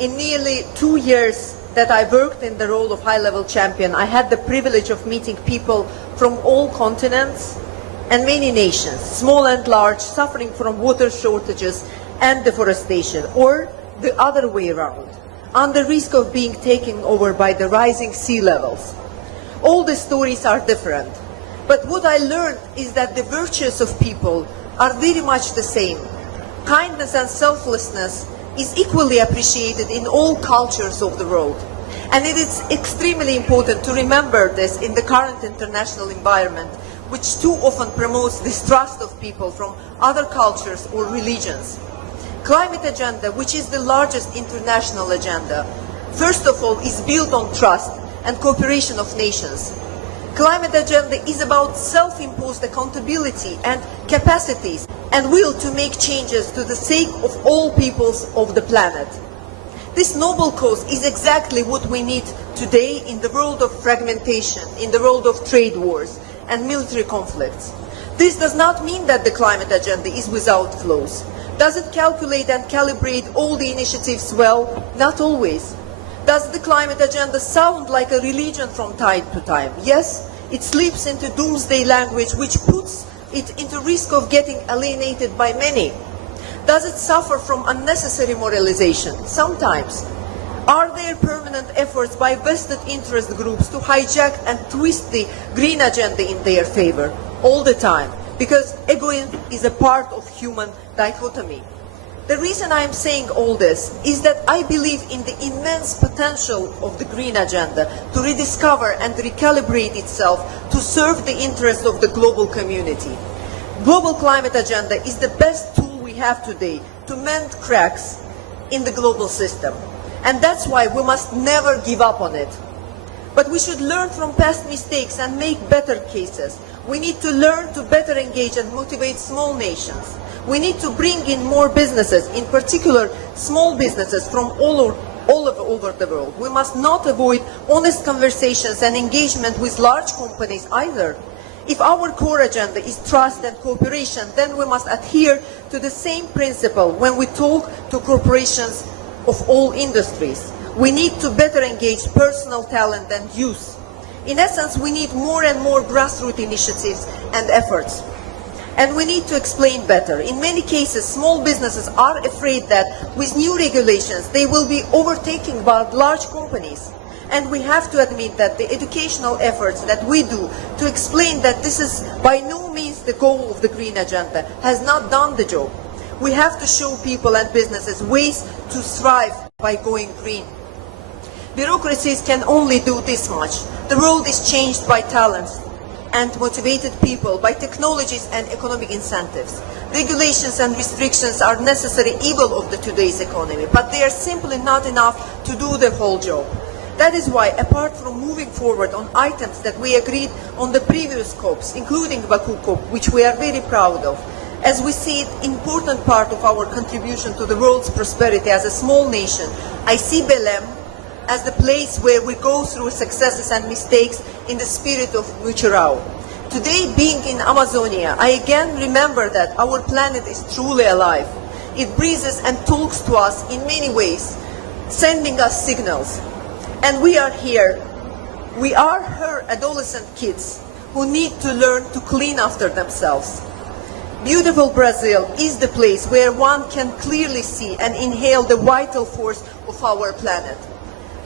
in nearly 2 years that I worked in the role of high-level champion, I had the privilege of meeting people from all continents and many nations, small and large, suffering from water shortages and deforestation, or the other way around, under risk of being taken over by the rising sea levels. All the stories are different, but what I learned is that the virtues of people are very much the same. Kindness and selflessness is equally appreciated in all cultures of the world. And it is extremely important to remember this in the current international environment, which too often promotes distrust of people from other cultures or religions. Climate agenda, which is the largest international agenda, first of all is built on trust and cooperation of nations. Climate agenda is about self-imposed accountability and capacities and will to make changes to the sake of all peoples of the planet. This noble cause is exactly what we need today in the world of fragmentation, in the world of trade wars and military conflicts. This does not mean that the climate agenda is without flaws. Does it calculate and calibrate all the initiatives well? Not always. Does the climate agenda sound like a religion from time to time? Yes, it slips into doomsday language which puts it into risk of getting alienated by many. Does it suffer from unnecessary moralization? Sometimes. Are there permanent efforts by vested interest groups to hijack and twist the green agenda in their favor? All the time, because egoism is a part of human dichotomy. The reason I am saying all this is that I believe in the immense potential of the green agenda to rediscover and recalibrate itself to serve the interests of the global community. Global climate agenda is the best tool we have today to mend cracks in the global system. And that's why we must never give up on it. But we should learn from past mistakes and make better cases. We need to learn to better engage and motivate small nations. We need to bring in more businesses, in particular small businesses from all over the world. We must not avoid honest conversations and engagement with large companies either. If our core agenda is trust and cooperation, then we must adhere to the same principle when we talk to corporations of all industries. We need to better engage personal talent and youth. In essence, we need more and more grassroots initiatives and efforts. And we need to explain better. In many cases, small businesses are afraid that with new regulations, they will be overtaken by large companies. And we have to admit that the educational efforts that we do to explain that this is by no means the goal of the green agenda has not done the job. We have to show people and businesses ways to thrive by going green. Bureaucracies can only do this much. The world is changed by talents and motivated people, by technologies and economic incentives. Regulations and restrictions are necessary evil of the today's economy, but they are simply not enough to do the whole job. That is why, apart from moving forward on items that we agreed on the previous COPs, including Baku COP, which we are very proud of, as we see it important part of our contribution to the world's prosperity as a small nation, I see Belém as the place where we go through successes and mistakes in the spirit of mutual. Today, being in Amazonia, I again remember that our planet is truly alive. It breathes and talks to us in many ways, sending us signals. And we are here. We are her adolescent kids who need to learn to clean after themselves. Beautiful Brazil is the place where one can clearly see and inhale the vital force of our planet.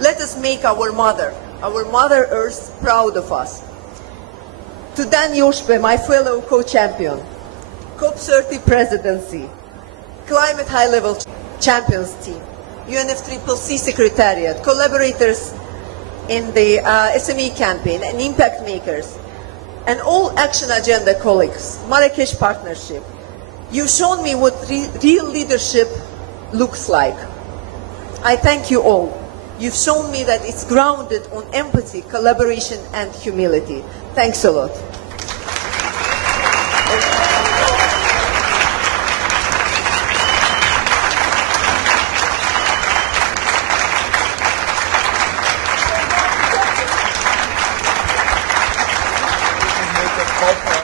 Let us make our Mother Earth, proud of us. To Dan Yoshpe, my fellow co-champion, COP30 presidency, Climate High-Level Champions team, UNFCCC Secretariat, collaborators in the SME campaign and impact makers, and all Action Agenda colleagues, Marrakesh Partnership, you've shown me what real leadership looks like. I thank you all. You've shown me that it's grounded on empathy, collaboration, and humility. Thanks a lot.